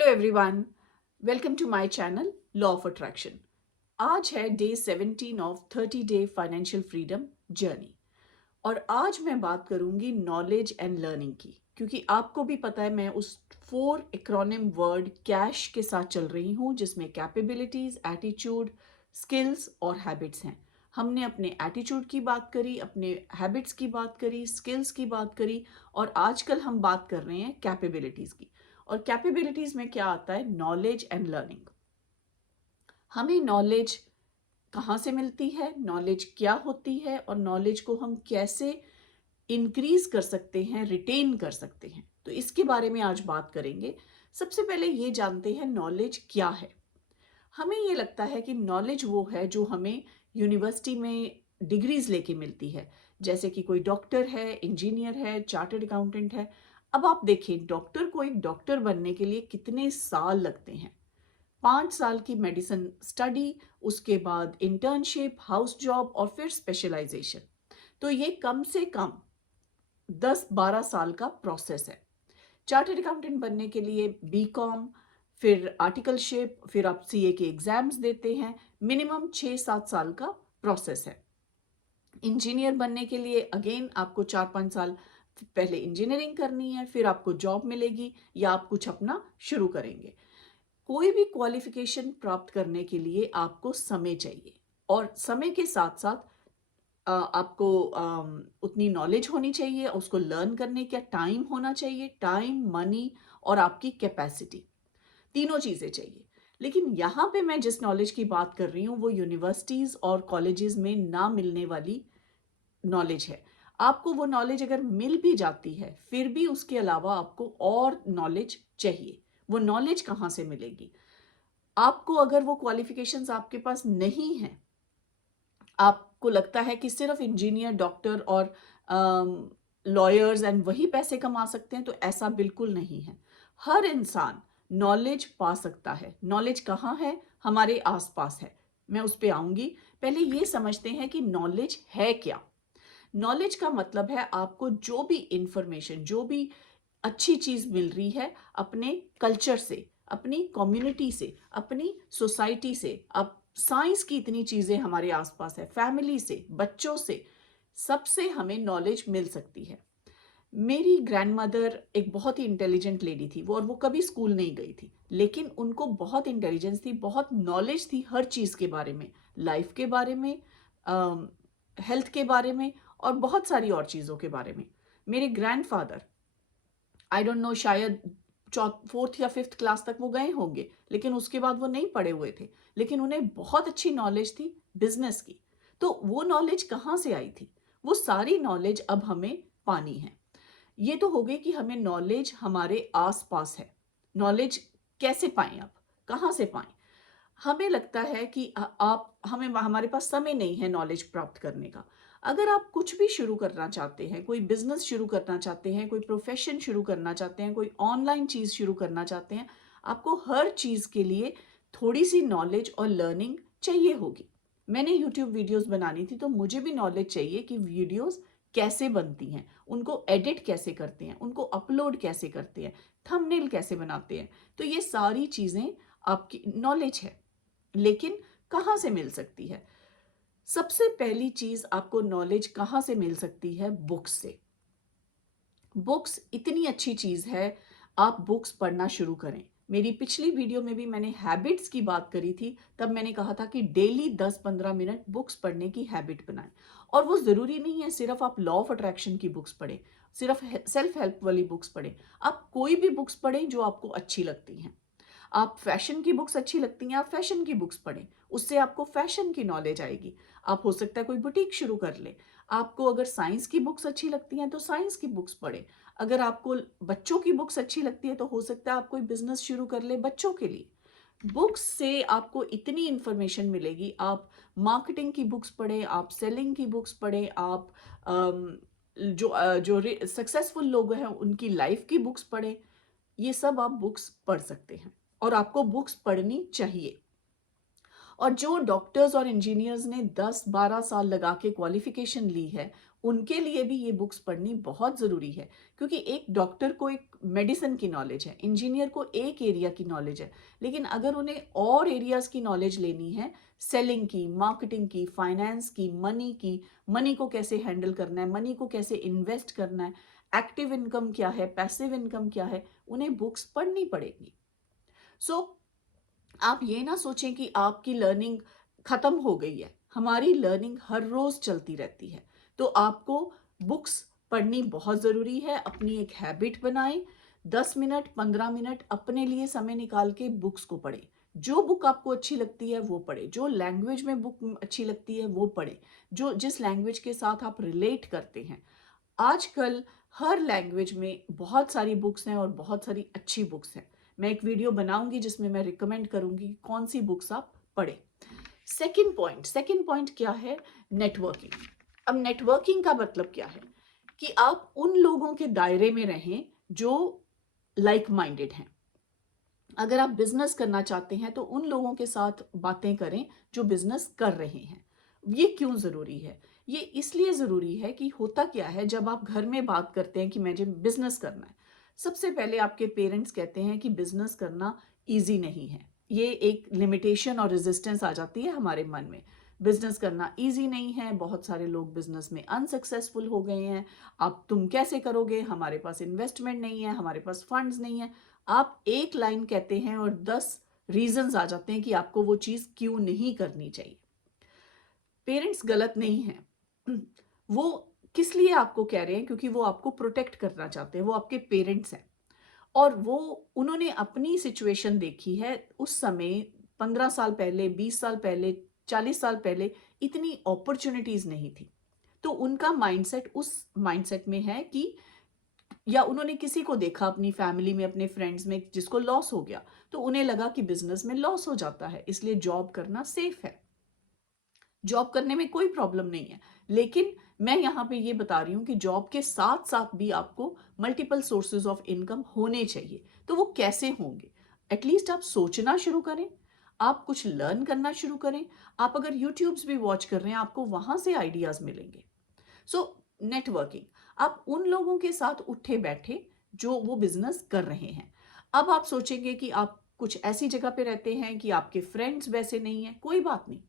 Hello everyone, welcome to my channel law of attraction. आज है day 17 of 30 day financial freedom journey और आज मैं बात करूंगी नॉलेज एंड लर्निंग की, क्योंकि आपको भी पता है मैं उस 4 एक्रोनिम वर्ड कैश के साथ चल रही हूं जिसमें कैपेबिलिटीज, एटीट्यूड, स्किल्स और हैबिट्स हैं। हमने अपने एटीट्यूड की बात करी, अपने हैबिट्स की बात करी, स्किल्स की बात करी और आजकल हम बात कर रहे हैं कैपेबिलिटीज की। और कैपेबिलिटीज में क्या आता है? Knowledge and learning. हमें नॉलेज कहाँ से मिलती है, नॉलेज क्या होती है और नॉलेज को हम कैसे इंक्रीज कर सकते हैं, रिटेन कर सकते हैं, तो इसके बारे में आज बात करेंगे। सबसे पहले ये जानते हैं नॉलेज क्या है। हमें ये लगता है कि नॉलेज वो है जो हमें यूनिवर्सिटी में डिग्रीज लेके मिलती है, जैसे कि कोई डॉक्टर है, इंजीनियर है, चार्टर्ड अकाउंटेंट है। अब आप देखिए, डॉक्टर को एक डॉक्टर बनने के लिए कितने साल लगते हैं? 5 साल की मेडिसिन स्टडी, उसके बाद इंटर्नशिप, हाउस जॉब और फिर स्पेशलाइजेशन। तो ये कम से कम 10-12 साल का प्रोसेस है। चार्टर्ड अकाउंटेंट बनने के लिए बीकॉम, फिर आर्टिकलशिप, फिर आप सीए के एग्जाम्स देते हैं। मिनिमम 6-7 साल का प्रोसेस है। इंजीनियर बनने के लिए अगेन आपको 4-5 साल पहले इंजीनियरिंग करनी है, फिर आपको जॉब मिलेगी या आप कुछ अपना शुरू करेंगे। कोई भी क्वालिफिकेशन प्राप्त करने के लिए आपको समय चाहिए और समय के साथ साथ आपको उतनी नॉलेज होनी चाहिए, उसको लर्न करने का टाइम होना चाहिए, टाइम, मनी और आपकी कैपेसिटी, तीनों चीज़ें चाहिए। लेकिन यहाँ पे मैं जिस नॉलेज की बात कर रही हूँ वो यूनिवर्सिटीज़ और कॉलेजेस में ना मिलने वाली नॉलेज है। आपको वो नॉलेज अगर मिल भी जाती है, फिर भी उसके अलावा आपको और नॉलेज चाहिए। वो नॉलेज कहाँ से मिलेगी? आपको अगर वो क्वालिफिकेशंस आपके पास नहीं है, आपको लगता है कि सिर्फ इंजीनियर, डॉक्टर और लॉयर्स एंड वही पैसे कमा सकते हैं, तो ऐसा बिल्कुल नहीं है। हर इंसान नॉलेज पा सकता है। नॉलेज कहाँ है? हमारे आसपास है। मैं उस पे आऊंगी। पहले ये समझते हैं कि नॉलेज है क्या। नॉलेज का मतलब है आपको जो भी इंफॉर्मेशन, जो भी अच्छी चीज मिल रही है अपने कल्चर से, अपनी कम्युनिटी से, अपनी सोसाइटी से। अब साइंस की इतनी चीजें हमारे आसपास है, फैमिली से, बच्चों से, सबसे हमें नॉलेज मिल सकती है। मेरी ग्रैंडमदर एक बहुत ही इंटेलिजेंट लेडी थी वो, और वो कभी स्कूल नहीं गई थी, लेकिन उनको बहुत इंटेलिजेंस थी, बहुत नॉलेज थी हर चीज के बारे में, लाइफ के बारे में, हेल्थ के बारे में और बहुत सारी और चीजों के बारे में। मेरे ग्रैंडफादर, आई डोंट नो, शायद 4th या 5th क्लास तक वो गए होंगे, लेकिन उसके बाद वो नहीं पढ़े हुए थे, लेकिन उन्हें बहुत अच्छी नॉलेज थी बिजनेस की। तो वो नॉलेज कहाँ से आई थी? वो सारी नॉलेज अब हमें पानी है। ये तो हो गई कि हमें नॉलेज हमारे आसपास है। नॉलेज कैसे पाएं? आप कहाँ से पाएं? हमें लगता है कि आप हमें हमारे पास समय नहीं है नॉलेज प्राप्त करने का। अगर आप कुछ भी शुरू करना चाहते हैं, कोई बिजनेस शुरू करना चाहते हैं, कोई प्रोफेशन शुरू करना चाहते हैं, कोई ऑनलाइन चीज शुरू करना चाहते हैं, आपको हर चीज के लिए थोड़ी सी नॉलेज और लर्निंग चाहिए होगी। मैंने यूट्यूब वीडियोस बनानी थी तो मुझे भी नॉलेज चाहिए कि वीडियोस कैसे बनती हैं, उनको एडिट कैसे करते हैं, उनको अपलोड कैसे करते हैं, थंबनेल कैसे बनाते हैं। तो ये सारी चीजें आपकी नॉलेज है। लेकिन कहाँ से मिल सकती है? सबसे पहली चीज आपको नॉलेज कहाँ से मिल सकती है? बुक्स से। बुक्स इतनी अच्छी चीज है, आप बुक्स पढ़ना शुरू करें। मेरी पिछली वीडियो में भी मैंने हैबिट्स की बात करी थी, तब मैंने कहा था कि डेली 10-15 मिनट बुक्स पढ़ने की हैबिट बनाएं। और वो जरूरी नहीं है सिर्फ आप लॉ ऑफ अट्रैक्शन की बुक्स पढ़ें, सिर्फ सेल्फ हेल्प वाली बुक्स पढ़ें। आप कोई भी बुक्स पढ़ें जो आपको अच्छी लगती हैं। आप फैशन की बुक्स अच्छी लगती हैं, आप फैशन की बुक्स पढ़ें, उससे आपको फैशन की नॉलेज आएगी। आप हो सकता है कोई बुटीक शुरू कर ले। आपको अगर साइंस की बुक्स अच्छी लगती हैं तो साइंस की बुक्स पढ़ें। अगर आपको बच्चों की बुक्स अच्छी लगती है तो हो सकता है आप कोई बिजनेस शुरू कर ले बच्चों के लिए। बुक्स से आपको इतनी इंफॉर्मेशन मिलेगी। आप मार्केटिंग की बुक्स पढ़ें, आप सेलिंग की बुक्स पढ़ें, आप जो सक्सेसफुल लोग हैं उनकी लाइफ की बुक्स पढ़ें। ये सब आप बुक्स पढ़ सकते हैं और आपको बुक्स पढ़नी चाहिए। और जो डॉक्टर्स और इंजीनियर्स ने 10-12 साल लगा के क्वालिफिकेशन ली है, उनके लिए भी ये बुक्स पढ़नी बहुत ज़रूरी है, क्योंकि एक डॉक्टर को एक मेडिसिन की नॉलेज है, इंजीनियर को एक एरिया की नॉलेज है, लेकिन अगर उन्हें और एरियाज़ की नॉलेज लेनी है, सेलिंग की, मार्केटिंग की, फाइनेंस की, मनी को कैसे हैंडल करना है, मनी को कैसे इन्वेस्ट करना है, एक्टिव इनकम क्या है, पैसिव इनकम क्या है, उन्हें बुक्स पढ़नी पड़ेगी। सो आप ये ना सोचें कि आपकी लर्निंग खत्म हो गई है। हमारी लर्निंग हर रोज चलती रहती है। तो आपको बुक्स पढ़नी बहुत ज़रूरी है। अपनी एक हैबिट बनाएं। 10 मिनट 15 मिनट अपने लिए समय निकाल के बुक्स को पढ़ें। जो बुक आपको अच्छी लगती है वो पढ़ें। जो लैंग्वेज में बुक अच्छी लगती है वो पढ़ें। जो जिस लैंग्वेज के साथ आप रिलेट करते हैं। आजकल हर लैंग्वेज में बहुत सारी बुक्स हैं और बहुत सारी अच्छी बुक्स हैं। मैं एक वीडियो बनाऊंगी जिसमें मैं रिकमेंड करूंगी कौन सी बुक्स आप पढ़ें। सेकंड पॉइंट क्या है? नेटवर्किंग। अब नेटवर्किंग का मतलब क्या है? कि आप उन लोगों के दायरे में रहें जो लाइक माइंडेड हैं। अगर आप बिजनेस करना चाहते हैं तो उन लोगों के साथ बातें करें जो बिजनेस कर रहे हैं। ये क्यों जरूरी है? ये इसलिए जरूरी है कि होता क्या है, जब आप घर में बात करते हैं कि मुझे बिजनेस करना है, सबसे पहले आपके पेरेंट्स कहते हैं कि बिजनेस करना इजी नहीं है। ये एक लिमिटेशन और रेजिस्टेंस आ जाती है हमारे मन में। बिजनेस करना इजी नहीं है, बहुत सारे लोग बिजनेस में अनसक्सेसफुल हो गए हैं। आप तुम कैसे करोगे, हमारे पास इन्वेस्टमेंट नहीं है, हमारे पास फंड्स नहीं है। आप एक लाइन कहते हैं और 10 रीजंस आ जाते हैं कि आपको वो चीज क्यों नहीं करनी चाहिए। पेरेंट्स गलत नहीं हैं। वो किस लिए आपको कह रहे हैं? क्योंकि वो आपको प्रोटेक्ट करना चाहते हैं। वो आपके पेरेंट्स हैं और वो उन्होंने अपनी सिचुएशन देखी है। उस समय 15 साल पहले, 20 साल पहले, 40 साल पहले इतनी अपॉर्चुनिटीज नहीं थी। तो उनका माइंडसेट उस माइंडसेट में है कि, या उन्होंने किसी को देखा अपनी फैमिली में, अपने फ्रेंड्स में, जिसको लॉस हो गया, तो उन्हें लगा कि बिजनेस में लॉस हो जाता है, इसलिए जॉब करना सेफ है। जॉब करने में कोई प्रॉब्लम नहीं है, लेकिन मैं यहाँ पे ये बता रही हूँ कि जॉब के साथ साथ भी आपको मल्टीपल सोर्सेज ऑफ इनकम होने चाहिए। तो वो कैसे होंगे? एटलीस्ट आप सोचना शुरू करें, आप कुछ लर्न करना शुरू करें। आप अगर यूट्यूब्स भी वॉच कर रहे हैं, आपको वहां से आइडियाज मिलेंगे। सो नेटवर्किंग, आप उन लोगों के साथ उठे बैठे जो वो बिजनेस कर रहे हैं। अब आप सोचेंगे कि आप कुछ ऐसी जगह पे रहते हैं कि आपके फ्रेंड्स वैसे नहीं है, कोई बात नहीं।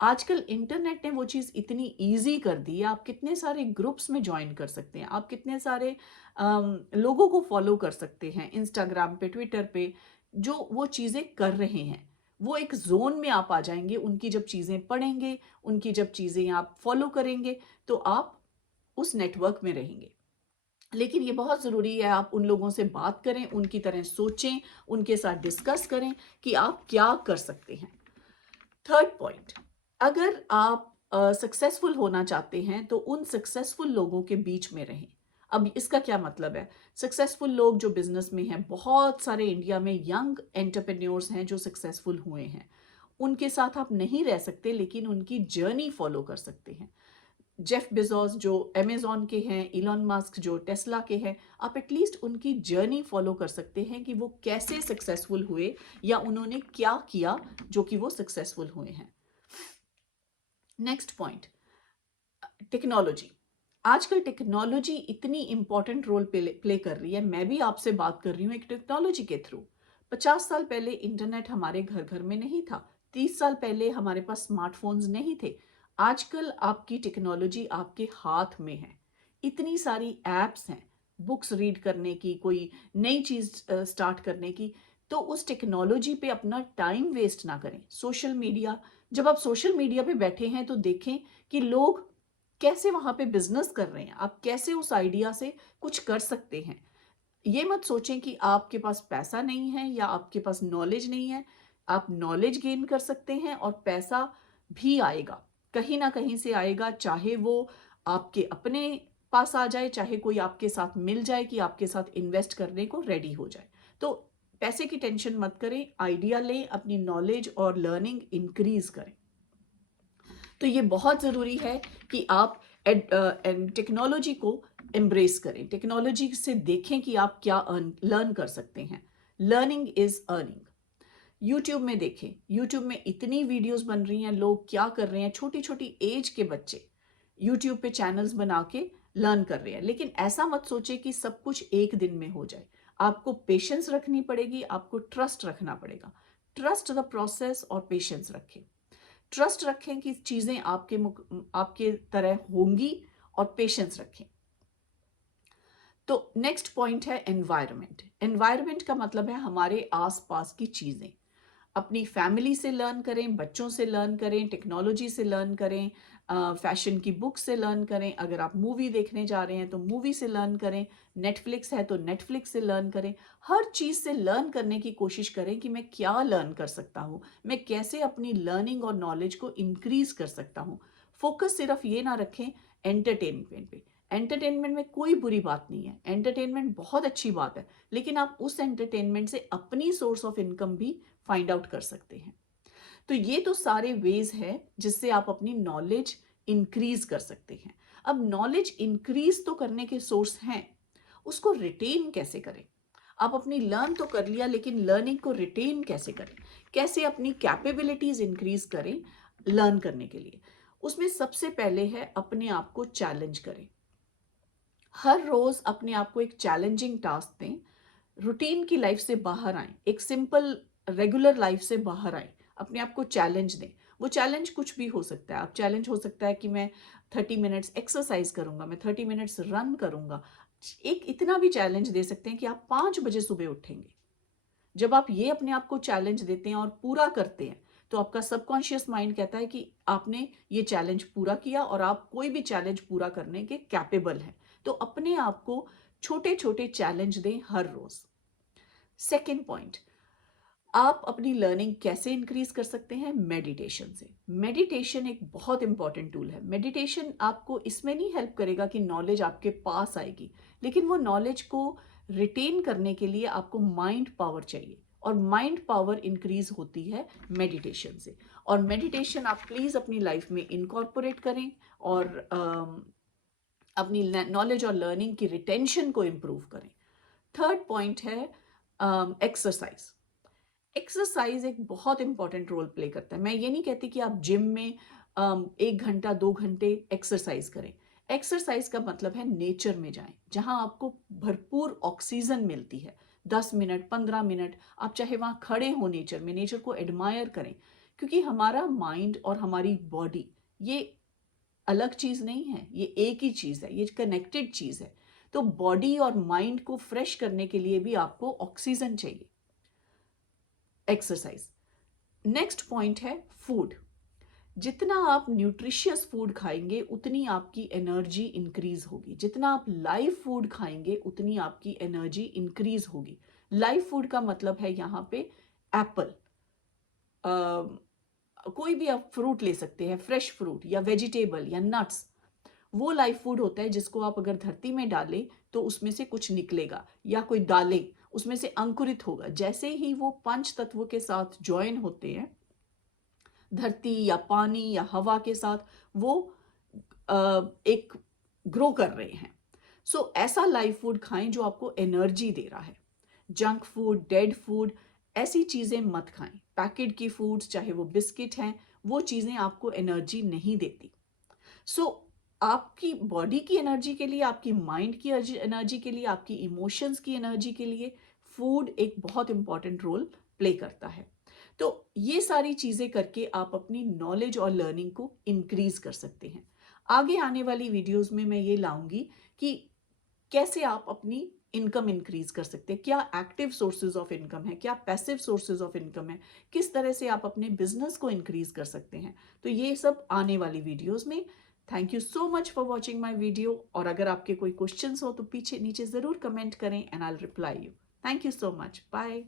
आजकल इंटरनेट ने वो चीज़ इतनी इजी कर दी है, आप कितने सारे ग्रुप्स में ज्वाइन कर सकते हैं, आप कितने सारे लोगों को फॉलो कर सकते हैं इंस्टाग्राम पे, ट्विटर पे, जो वो चीज़ें कर रहे हैं। वो एक जोन में आप आ जाएंगे, उनकी जब चीज़ें पढ़ेंगे, उनकी जब चीज़ें आप फॉलो करेंगे, तो आप उस नेटवर्क में रहेंगे। लेकिन ये बहुत ज़रूरी है आप उन लोगों से बात करें, उनकी तरह सोचें, उनके साथ डिस्कस करें कि आप क्या कर सकते हैं। थर्ड पॉइंट, अगर आप सक्सेसफुल होना चाहते हैं तो उन सक्सेसफुल लोगों के बीच में रहें। अब इसका क्या मतलब है? सक्सेसफुल लोग जो बिजनेस में हैं, बहुत सारे इंडिया में यंग एंटरप्रेन्योर्स हैं जो सक्सेसफुल हुए हैं। उनके साथ आप नहीं रह सकते, लेकिन उनकी जर्नी फॉलो कर सकते हैं। जेफ बेजोस जो अमेजॉन के हैं, इलॉन मस्क जो टेस्ला के हैं, आप एटलीस्ट उनकी जर्नी फॉलो कर सकते हैं कि वो कैसे सक्सेसफुल हुए या उन्होंने क्या किया जो कि वो सक्सेसफुल हुए हैं। Next point, technology. आजकल टेक्नोलॉजी इतनी इंपॉर्टेंट रोल प्ले कर रही है। मैं भी आपसे बात कर रही हूँ एक टेक्नोलॉजी के थ्रू। 50 साल पहले इंटरनेट हमारे घर घर में नहीं था। 30 साल पहले हमारे पास स्मार्टफोन्स नहीं थे। आजकल आपकी टेक्नोलॉजी आपके हाथ में है। इतनी सारी एप्स हैं बुक्स रीड करने की, कोई नई चीज स्टार्ट करने की। तो उस टेक्नोलॉजी पे अपना टाइम वेस्ट ना करें। सोशल मीडिया, जब आप सोशल मीडिया पे बैठे हैं तो देखें कि लोग कैसे वहां पे बिजनेस कर रहे हैं, आप कैसे उस आइडिया से कुछ कर सकते हैं। ये मत सोचें कि आपके पास पैसा नहीं है या आपके पास नॉलेज नहीं है। आप नॉलेज गेन कर सकते हैं और पैसा भी आएगा, कहीं ना कहीं से आएगा। चाहे वो आपके अपने पास आ जाए, चाहे कोई आपके साथ मिल जाए कि आपके साथ इन्वेस्ट करने को रेडी हो जाए। तो पैसे की टेंशन मत करें, आइडिया लें, अपनी नॉलेज और लर्निंग इंक्रीज करें। तो ये बहुत ज़रूरी है कि आप टेक्नोलॉजी को एम्ब्रेस करें। टेक्नोलॉजी से देखें कि आप क्या लर्न कर सकते हैं। Learning is earning. यूट्यूब में देखें, यूट्यूब में इतनी वीडियोस बन रही हैं, लोग क्या कर रहे हैं, छोटी छोटी एज के बच्चे यूट्यूब पे चैनल्स बना के लर्न कर रहे हैं, लेकिन ऐसा मत सोचे कि सब कुछ एक दिन में हो जाए। आपको पेशेंस रखनी पड़ेगी, आपको ट्रस्ट रखना पड़ेगा। ट्रस्ट द प्रोसेस और पेशेंस रखें। ट्रस्ट रखें कि चीजें आपके तरह होंगी, और पेशेंस रखें। तो नेक्स्ट पॉइंट है एनवायरनमेंट। एनवायरनमेंट का मतलब है हमारे आसपास की चीजें। अपनी फैमिली से लर्न करें, बच्चों से लर्न करें, टेक्नोलॉजी से लर्न करें, फैशन की बुक से लर्न करें, अगर आप मूवी देखने जा रहे हैं तो मूवी से लर्न करें, नेटफ्लिक्स है तो नेटफ्लिक्स से लर्न करें। हर चीज़ से लर्न करने की कोशिश करें कि मैं क्या लर्न कर सकता हूँ, मैं कैसे अपनी लर्निंग और नॉलेज को इंक्रीज कर सकता हूँ। फोकस सिर्फ ये ना रखें एंटरटेनमेंट पे। एंटरटेनमेंट में कोई बुरी बात नहीं है, एंटरटेनमेंट बहुत अच्छी बात है, लेकिन आप उस एंटरटेनमेंट से अपनी सोर्स ऑफ इनकम भी फाइंड आउट कर सकते हैं। तो ये तो सारे वेज हैं जिससे आप अपनी नॉलेज इंक्रीज कर सकते हैं। अब नॉलेज इंक्रीज तो करने के सोर्स हैं, उसको रिटेन कैसे करें? आप अपनी लर्न तो कर लिया, लेकिन लर्निंग को रिटेन कैसे करें? कैसे अपनी कैपेबिलिटीज इंक्रीज करें लर्न करने के लिए? उसमें सबसे पहले है अपने आप को चैलेंज करें। हर रोज अपने आप को एक चैलेंजिंग टास्क दें। रूटीन की लाइफ से बाहर आएं, एक सिंपल रेगुलर लाइफ से बाहर आएं, अपने आप को चैलेंज दें। वो चैलेंज कुछ भी हो सकता है। आप चैलेंज हो सकता है कि मैं 30 मिनट्स एक्सरसाइज करूंगा, मैं 30 मिनट्स रन करूंगा। एक इतना भी चैलेंज दे सकते हैं कि आप 5 बजे सुबह उठेंगे। जब आप ये अपने आप को चैलेंज देते हैं और पूरा करते हैं, तो आपका सबकॉन्शियस माइंड कहता है कि आपने ये चैलेंज पूरा किया और आप कोई भी चैलेंज पूरा करने के कैपेबल हैं। तो अपने आप को छोटे छोटे चैलेंज दें हर रोज। सेकेंड पॉइंट, आप अपनी लर्निंग कैसे इंक्रीज कर सकते हैं? मेडिटेशन से। मेडिटेशन एक बहुत इंपॉर्टेंट टूल है। मेडिटेशन आपको इसमें नहीं हेल्प करेगा कि नॉलेज आपके पास आएगी, लेकिन वो नॉलेज को रिटेन करने के लिए आपको माइंड पावर चाहिए, और माइंड पावर इंक्रीज होती है मेडिटेशन से। और मेडिटेशन आप प्लीज अपनी लाइफ में इनकॉर्पोरेट करें, और अपनी नॉलेज और लर्निंग की रिटेंशन को इम्प्रूव करें। थर्ड पॉइंट है एक्सरसाइज। एक्सरसाइज एक बहुत इंपॉर्टेंट रोल प्ले करता है। मैं ये नहीं कहती कि आप जिम में 1 घंटा 2 घंटे एक्सरसाइज करें। एक्सरसाइज का मतलब है नेचर में जाएं, जहां आपको भरपूर ऑक्सीजन मिलती है। 10 मिनट 15 मिनट आप चाहे वहां खड़े हो नेचर में, नेचर को एडमायर करें। क्योंकि हमारा माइंड और हमारी बॉडी ये अलग चीज नहीं है, ये एक ही चीज है, ये कनेक्टेड चीज है। तो बॉडी और माइंड को फ्रेश करने के लिए भी आपको ऑक्सीजन चाहिए। एक्सरसाइज। नेक्स्ट पॉइंट है फूड। जितना आप न्यूट्रिशियस फूड खाएंगे उतनी आपकी एनर्जी इंक्रीज होगी। जितना आप लाइव फूड खाएंगे उतनी आपकी एनर्जी इंक्रीज होगी। लाइव फूड का मतलब है यहाँ पे एप्पल, कोई भी आप फ्रूट ले सकते हैं, फ्रेश फ्रूट या वेजिटेबल या नट्स। वो लाइव फूड होता है जिसको आप अगर धरती में डालें तो उसमें से कुछ निकलेगा, या कोई डालें उसमें से अंकुरित होगा। जैसे ही वो पंच तत्वों के साथ ज्वाइन होते हैं, धरती या पानी या हवा के साथ, वो एक ग्रो कर रहे हैं। सो ऐसा लाइव फूड खाएं जो आपको एनर्जी दे रहा है। जंक फूड, डेड फूड, ऐसी चीजें मत खाएं। पैकेट की फूड्स, चाहे वो बिस्किट हैं, वो चीजें आपको एनर्जी नहीं देती। सो आपकी बॉडी की एनर्जी के लिए, आपकी माइंड की एनर्जी के लिए, आपकी इमोशंस की एनर्जी के लिए फूड एक बहुत इंपॉर्टेंट रोल प्ले करता है। तो ये सारी चीजें करके आप अपनी नॉलेज और लर्निंग को इंक्रीज कर सकते हैं। आगे आने वाली वीडियोस में मैं ये लाऊंगी कि कैसे आप अपनी इनकम इंक्रीज कर सकते हैं, क्या एक्टिव सोर्सेज ऑफ इनकम है, क्या पैसिव सोर्सेज ऑफ इनकम है, किस तरह से आप अपने बिजनेस को इंक्रीज कर सकते हैं। तो ये सब आने वाली वीडियोस में। Thank you so much for watching my video. और अगर आपके कोई क्वेश्चंस हो तो पीछे नीचे जरूर कमेंट करें, and I will reply you. Thank you so much. Bye.